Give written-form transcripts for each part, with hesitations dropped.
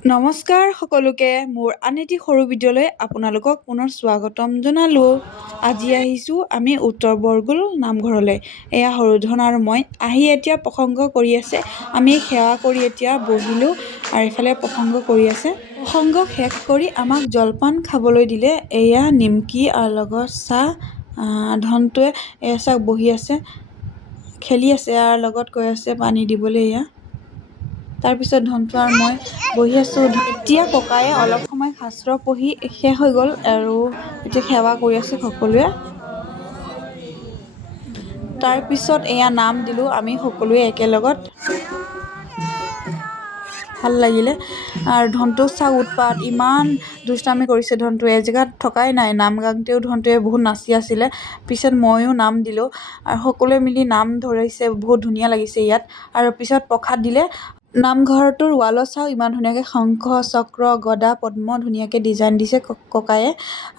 নমস্কাৰ সকলোকে মোৰ আন এটি সৰু ভিডিঅ'লৈ আপোনালোকক পুনৰ স্বাগতম জনালোঁ। আজি আহিছোঁ আমি উত্তৰ বৰগুল নামঘৰলৈ। এয়া সৰুধন আৰু মই আহি এতিয়া প্ৰসংগ কৰি আছে। আমি সেৱা কৰি এতিয়া বহিলোঁ আৰু এইফালে প্ৰসংগ কৰি আছে। প্ৰসংগ শেষ কৰি আমাক জলপান খাবলৈ দিলে। এয়া নিমকি আৰু লগত চাহ। ধনটোৱে এয়া চাওক বহি আছে, খেলি আছে আৰু লগত কৈ আছে পানী দিবলৈ। এয়া তাৰপিছত ধনটো আৰু মই বহি আছোঁ। এতিয়া ককায়ে অলপ সময় শাস্ত্ৰ পঢ়ি শেষ হৈ গ'ল আৰু এতিয়া সেৱা কৰি আছে সকলোৱে। তাৰপিছত এয়া নাম দিলোঁ আমি সকলোৱে একেলগত, ভাল লাগিলে। আৰু ধনটো চাওক উৎপাত, ইমান দুষ্টামি কৰিছে ধনটোৱে, এজেগাত থকাই নাই। নাম গাওঁতেও ধনটোৱে বহুত নাচি আছিলে। পিছত ময়ো নাম দিলোঁ আৰু সকলোৱে মিলি নাম ধৰিছে, বহুত ধুনীয়া লাগিছে ইয়াত। আৰু পিছত প্ৰসাদ দিলে। নামঘৰটোৰ ৱালত চাওঁ ইমান ধুনীয়াকৈ শংখ চক্ৰ গদা পদ্ম ধুনীয়াকৈ ডিজাইন দিছে ককায়ে।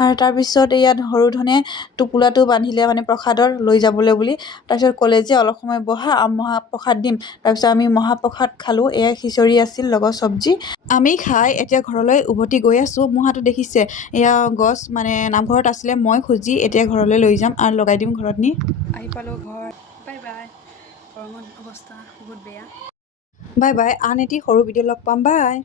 আৰু তাৰপিছত ইয়াত সৰুধনে টোপোলাটো বান্ধিলে মানে প্ৰসাদৰ লৈ যাবলৈ বুলি। তাৰপিছত ক'লে যে অলপ সময় বহা, মহাপ্ৰসাদ দিম। তাৰপিছত আমি মহাপ্ৰসাদ খালোঁ। এয়া খিচিৰি আছিল লগত চব্জি। আমি খাই এতিয়া ঘৰলৈ উভতি গৈ আছোঁ। মোৰ হাতত দেখিছে এয়া গছ মানে নামঘৰত আছিলে, মই খুজি এতিয়া ঘৰলৈ লৈ যাম আৰু লগাই দিম ঘৰত নি। আহি পালোঁ ঘৰ। Bye bye. গৰমত অৱস্থা বহুত বেয়া। Bye bye. আন এটি সৰু ভিডিঅ' লগ পাম। বাই।